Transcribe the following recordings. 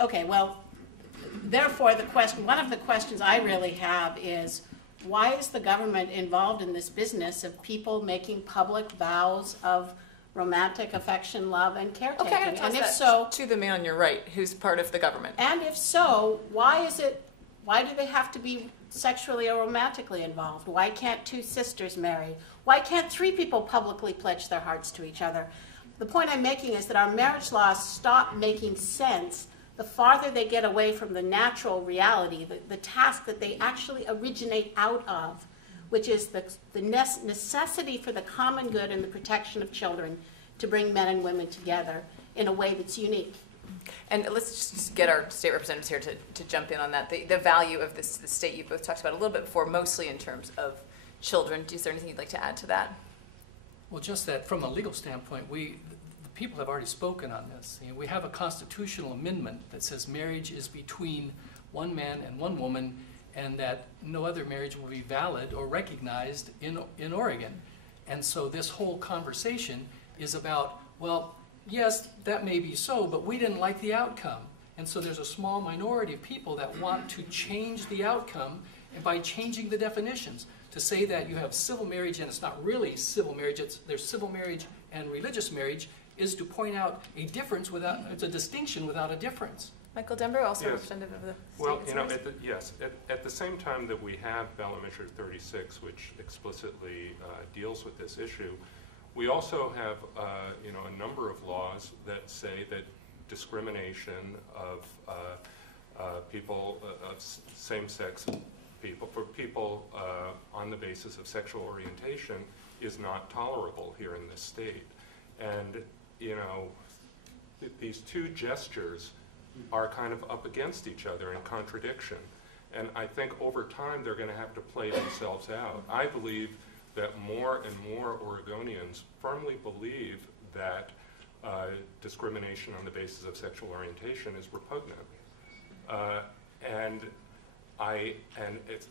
Okay, well, therefore, one of the questions I really have is, why is the government involved in this business of people making public vows of romantic affection, love, and caretaking? Okay, and if so, to the man on your right, who's part of the government. And if so, why do they have to be sexually or romantically involved? Why can't two sisters marry? Why can't three people publicly pledge their hearts to each other? The point I'm making is that our marriage laws stop making sense the farther they get away from the natural reality, the task that they actually originate out of, which is the necessity for the common good and the protection of children to bring men and women together in a way that's unique. And let's just get our state representatives here to jump in on that. The value of the state you both talked about a little bit before, mostly in terms of children. Is there anything you'd like to add to that? Well, just that from a legal standpoint, the people have already spoken on this. You know, we have a constitutional amendment that says marriage is between one man and one woman, and that no other marriage will be valid or recognized in Oregon. And so this whole conversation is about, well, yes, that may be so, but we didn't like the outcome. And so there's a small minority of people that want to change the outcome, and by changing the definitions to say that you have civil marriage and it's not really civil marriage, there's civil marriage and religious marriage, is to point out a difference without, it's a distinction without a difference. Michael Denver, also yes. representative of the well, state. you know, at the same time that we have ballot measure 36, which explicitly deals with this issue, we also have, you know, a number of laws that say that discrimination of people of same-sex people, for people on the basis of sexual orientation, is not tolerable here in this state. And you know, these two gestures are kind of up against each other in contradiction. And I think over time they're going to have to play themselves out. I believe that more and more Oregonians firmly believe that discrimination on the basis of sexual orientation is repugnant. And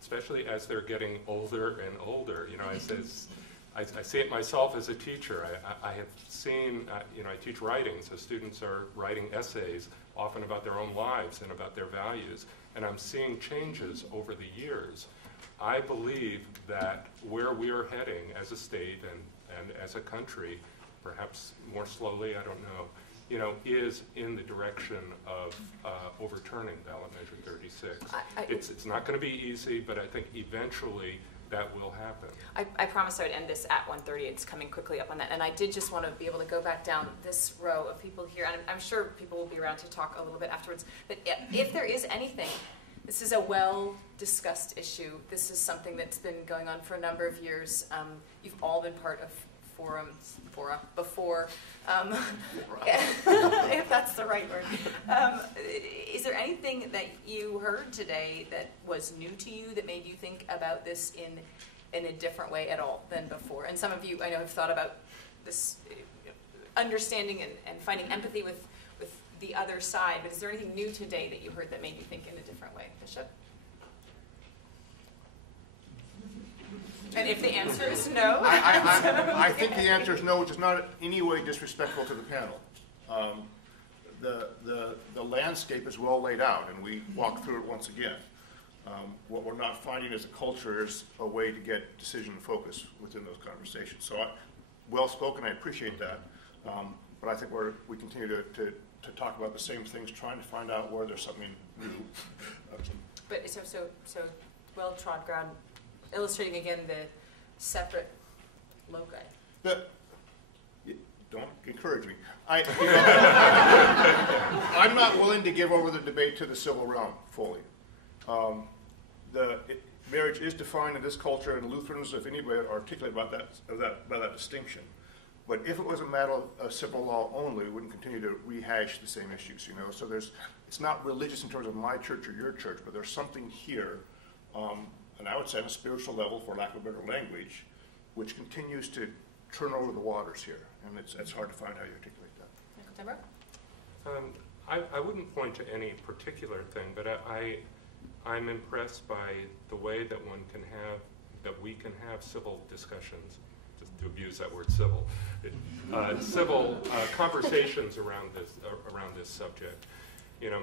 especially as they're getting older and older, you know, I see it myself as a teacher. I have seen, you know, I teach writing, so students are writing essays, often about their own lives and about their values, and I'm seeing changes over the years. I believe that where we're heading as a state and as a country, perhaps more slowly, I don't know, you know, is in the direction of overturning ballot measure 36. It's not going to be easy, but I think eventually that will happen. I promised I would end this at 1:30. It's coming quickly up on that. And I did just want to be able to go back down this row of people here. And I'm sure people will be around to talk a little bit afterwards. But if there is anything, this is a well-discussed issue. This is something that's been going on for a number of years. You've all been part of fora before, if that's the right word. Is there anything that you heard today that was new to you that made you think about this in a different way at all than before? And some of you, I know, have thought about this understanding and finding empathy with the other side, but is there anything new today that you heard that made you think in a different way? Bishop? And if the answer is no? I think the answer is no, which is not in any way disrespectful to the panel. The landscape is well laid out, and we walked through it once again. What we're not finding as a culture is a way to get decision focus within those conversations. So well spoken, I appreciate that. But I think we continue to talk about the same things, trying to find out where there's something new. But so well-trod ground, illustrating again the separate loci. Don't encourage me. I'm not willing to give over the debate to the civil realm fully. Marriage is defined in this culture, and Lutherans, if anybody, articulate about that distinction. But if it was a matter of civil law only, we wouldn't continue to rehash the same issues, you know. So it's not religious in terms of my church or your church, but there's something here, and I would say on a spiritual level, for lack of a better language, which continues to turn over the waters here, and it's hard to find how you articulate that. Michael I wouldn't point to any particular thing, but I'm impressed by the way that we can have civil discussions, just to abuse that word civil, civil conversations around this subject. you know,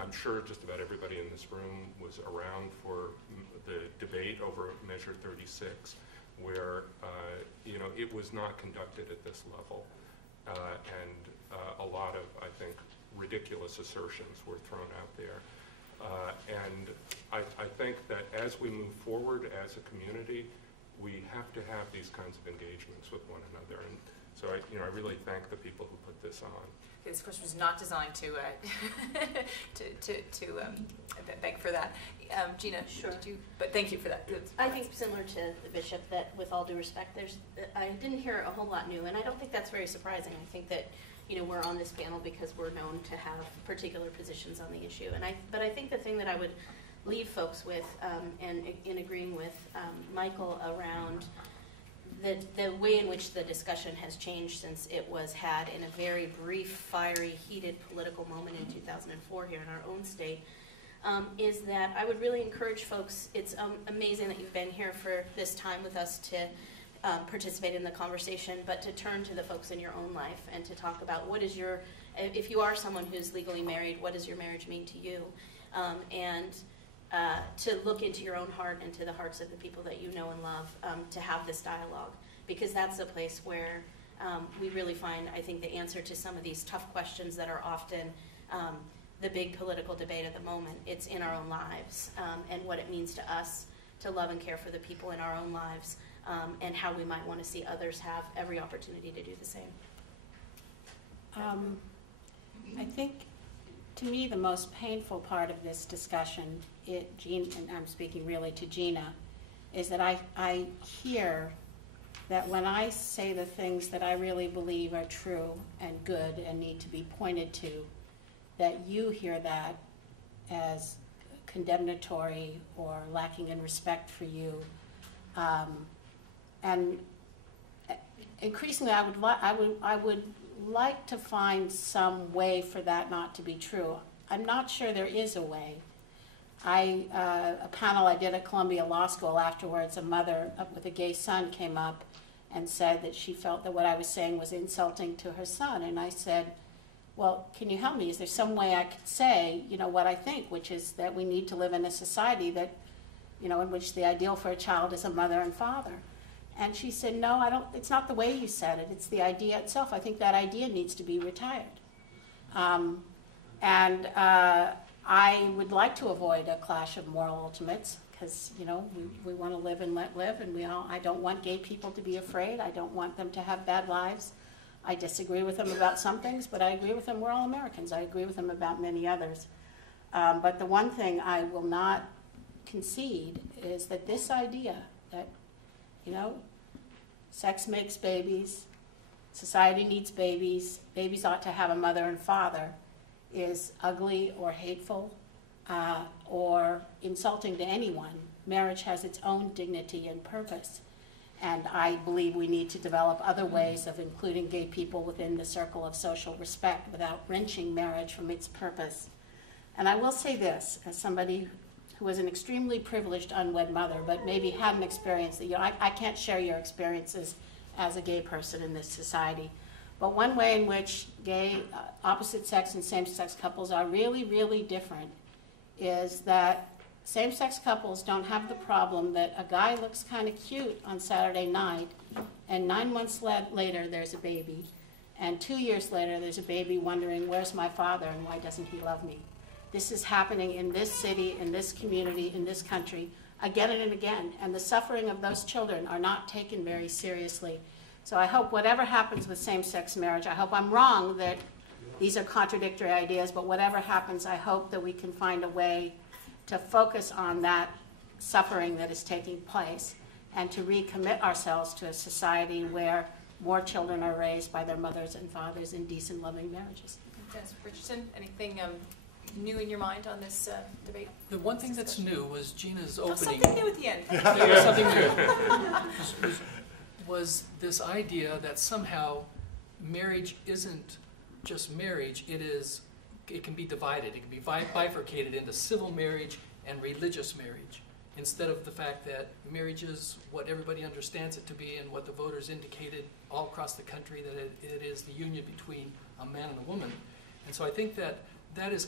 I'm sure just about everybody in this room was around for the debate over Measure 36, where, you know, it was not conducted at this level. And a lot of, I think, ridiculous assertions were thrown out there. And I think that as we move forward as a community, we have to have these kinds of engagements with one another. And so I really thank the people who put this on. This question was not designed to beg for that. Gina, Sure. But thank you for that. I think similar to the bishop that, with all due respect, I didn't hear a whole lot new, and I don't think that's very surprising. I think that, you know, we're on this panel because we're known to have particular positions on the issue, but I think the thing that I would leave folks with, and in agreeing with Michael around the way in which the discussion has changed since it was had in a very brief, fiery, heated political moment in 2004 here in our own state, is that I would really encourage folks. It's amazing that you've been here for this time with us to participate in the conversation, but to turn to the folks in your own life and to talk about what is your, if you are someone who's legally married, what does your marriage mean to you? And to look into your own heart and to the hearts of the people that you know and love, to have this dialogue, because that's the place where we really find, I think, the answer to some of these tough questions that are often the big political debate at the moment. It's in our own lives, and what it means to us to love and care for the people in our own lives, and how we might want to see others have every opportunity to do the same. I think, to me, the most painful part of this discussion, Gina, and I'm speaking really to Gina, is that I hear that when I say the things that I really believe are true and good and need to be pointed to, that you hear that as condemnatory or lacking in respect for you. And increasingly, I would like to find some way for that not to be true. I'm not sure there is a way. A panel I did at Columbia Law School afterwards, a mother with a gay son came up and said that she felt that what I was saying was insulting to her son. And I said, well, can you help me? Is there some way I could say, you know, what I think, which is that we need to live in a society that, you know, in which the ideal for a child is a mother and father? And she said, no, it's not the way you said it. It's the idea itself. I think that idea needs to be retired. I would like to avoid a clash of moral ultimates because, you know, we want to live and let live, and I don't want gay people to be afraid. I don't want them to have bad lives. I disagree with them about some things, but I agree with them. We're all Americans. I agree with them about many others. But the one thing I will not concede is that this idea that, you know, sex makes babies, society needs babies, babies ought to have a mother and father, is ugly or hateful or insulting to anyone. Marriage has its own dignity and purpose. And I believe we need to develop other ways of including gay people within the circle of social respect without wrenching marriage from its purpose. And I will say this, as somebody who was an extremely privileged unwed mother, but maybe had an experience that, you know, I can't share your experiences as a gay person in this society. But one way in which gay, opposite-sex and same-sex couples are really, really different is that same-sex couples don't have the problem that a guy looks kind of cute on Saturday night, and 9 months later there's a baby, and 2 years later there's a baby wondering, where's my father and why doesn't he love me? This is happening in this city, in this community, in this country, again and again, and the suffering of those children are not taken very seriously. So I hope whatever happens with same-sex marriage, I hope I'm wrong that these are contradictory ideas, but whatever happens, I hope that we can find a way to focus on that suffering that is taking place and to recommit ourselves to a society where more children are raised by their mothers and fathers in decent, loving marriages. Dennis Richardson, anything new in your mind on this debate? The one thing that's new was Gina's Oh, opening. something new at the end. There was something new. Was this idea that somehow marriage isn't just marriage, it can be divided. It can be bifurcated into civil marriage and religious marriage, instead of the fact that marriage is what everybody understands it to be and what the voters indicated all across the country, that it is the union between a man and a woman. And so I think that that is